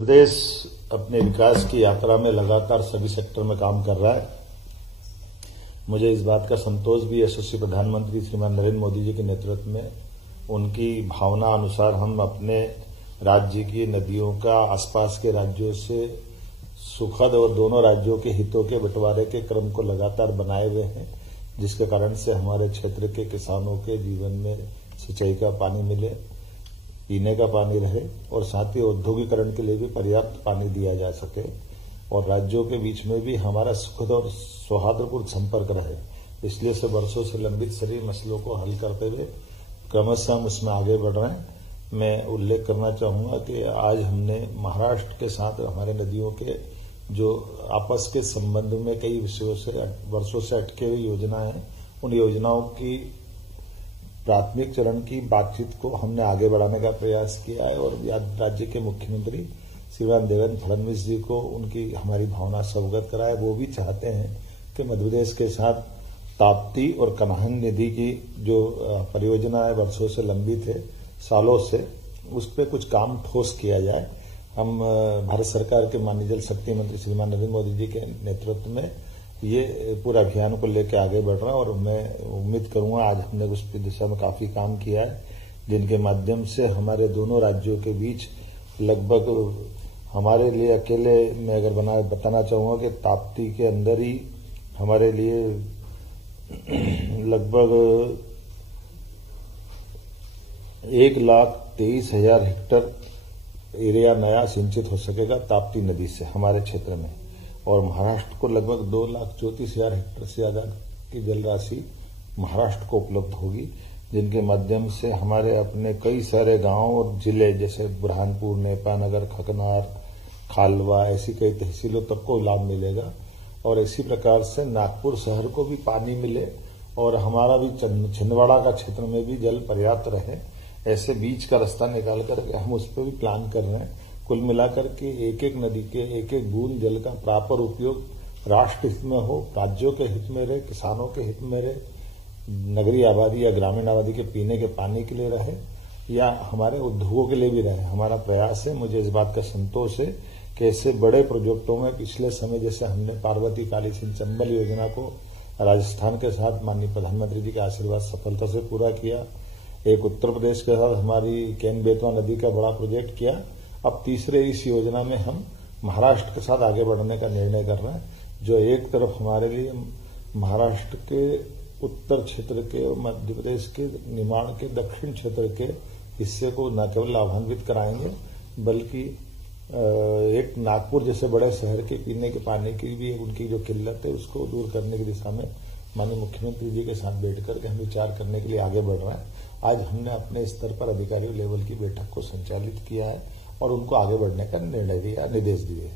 प्रदेश अपने विकास की यात्रा में लगातार सभी सेक्टर में काम कर रहा है। मुझे इस बात का संतोष भी यशस्वी प्रधानमंत्री श्रीमान नरेंद्र मोदी जी के नेतृत्व में उनकी भावना अनुसार हम अपने राज्य की नदियों का आसपास के राज्यों से सुखद और दोनों राज्यों के हितों के बंटवारे के क्रम को लगातार बनाए हुए हैं, जिसके कारण से हमारे क्षेत्र के किसानों के जीवन में सिंचाई का पानी मिले, पीने का पानी रहे और साथ ही औद्योगिकरण के लिए भी पर्याप्त पानी दिया जा सके और राज्यों के बीच में भी हमारा सुखद और सौहार्दपूर्ण संपर्क रहे। इसलिए से वर्षों से लंबित सभी मसलों को हल करते हुए क्रमशः हम उसमें आगे बढ़ रहे हैं। मैं उल्लेख करना चाहूंगा कि आज हमने महाराष्ट्र के साथ हमारे नदियों के जो आपस के संबंध में कई विषयों से वर्षों से अटके हुई योजनाएं हैं, उन योजनाओं की प्राथमिक चरण की बातचीत को हमने आगे बढ़ाने का प्रयास किया है और राज्य के मुख्यमंत्री श्रीमान देवेंद्र फडणवीस जी को उनकी हमारी भावना से अवगत कराए। वो भी चाहते हैं कि मध्य प्रदेश के साथ ताप्ती और कन्हान नदी की जो परियोजना है वर्षों से लंबित है, सालों से, उस पर कुछ काम ठोस किया जाए। हम भारत सरकार के माननीय जल शक्ति मंत्री श्रीमान नरेंद्र मोदी जी के नेतृत्व में ये पूरा अभियान को लेकर आगे बढ़ रहा है और मैं उम्मीद करूंगा आज हमने उस दिशा में काफी काम किया है, जिनके माध्यम से हमारे दोनों राज्यों के बीच लगभग हमारे लिए अकेले मैं अगर बताना चाहूंगा कि ताप्ती के अंदर ही हमारे लिए लगभग 1,23,000 हेक्टेयर एरिया नया सिंचित हो सकेगा ताप्ती नदी से हमारे क्षेत्र में, और महाराष्ट्र को लगभग 2,34,000 हेक्टेयर से ज्यादा की जल राशि महाराष्ट्र को उपलब्ध होगी, जिनके माध्यम से हमारे अपने कई सारे गांव और जिले जैसे बुरहानपुर, नेपानगर, खकनार, खालवा, ऐसी कई तहसीलों तक को लाभ मिलेगा। और इसी प्रकार से नागपुर शहर को भी पानी मिले और हमारा भी छिंदवाड़ा का क्षेत्र में भी जल पर्याप्त रहे। ऐसे बीच का रास्ता निकाल करके हम उस पर भी प्लान कर रहे हैं। कुल मिलाकर के एक एक नदी के एक एक बूंद जल का प्रॉपर उपयोग राष्ट्र हित में हो, राज्यों के हित में रहे, किसानों के हित में रहे, नगरीय आबादी या ग्रामीण आबादी के पीने के पानी के लिए रहे या हमारे उद्योगों के लिए भी रहे। हमारा प्रयास है। मुझे इस बात का संतोष है कि ऐसे बड़े प्रोजेक्टों में पिछले समय जैसे हमने पार्वती काली सिंह चंबल योजना को राजस्थान के साथ माननीय प्रधानमंत्री जी के आशीर्वाद सफलता से पूरा किया, एक उत्तर प्रदेश के साथ हमारी केन बेतवा नदी का बड़ा प्रोजेक्ट किया। अब तीसरे इस योजना में हम महाराष्ट्र के साथ आगे बढ़ने का निर्णय कर रहे हैं, जो एक तरफ हमारे लिए महाराष्ट्र के उत्तर क्षेत्र के और मध्य प्रदेश के निमाड़ के दक्षिण क्षेत्र के हिस्से को न केवल लाभान्वित कराएंगे बल्कि एक नागपुर जैसे बड़े शहर के पीने के पानी की भी उनकी जो किल्लत है उसको दूर करने की दिशा में माननीय मुख्यमंत्री जी के साथ बैठकर के हम विचार करने के लिए आगे बढ़ रहे हैं। आज हमने अपने स्तर पर अधिकारियों लेवल की बैठक को संचालित किया है और उनको आगे बढ़ने का निर्णय दिया, निर्देश दिए।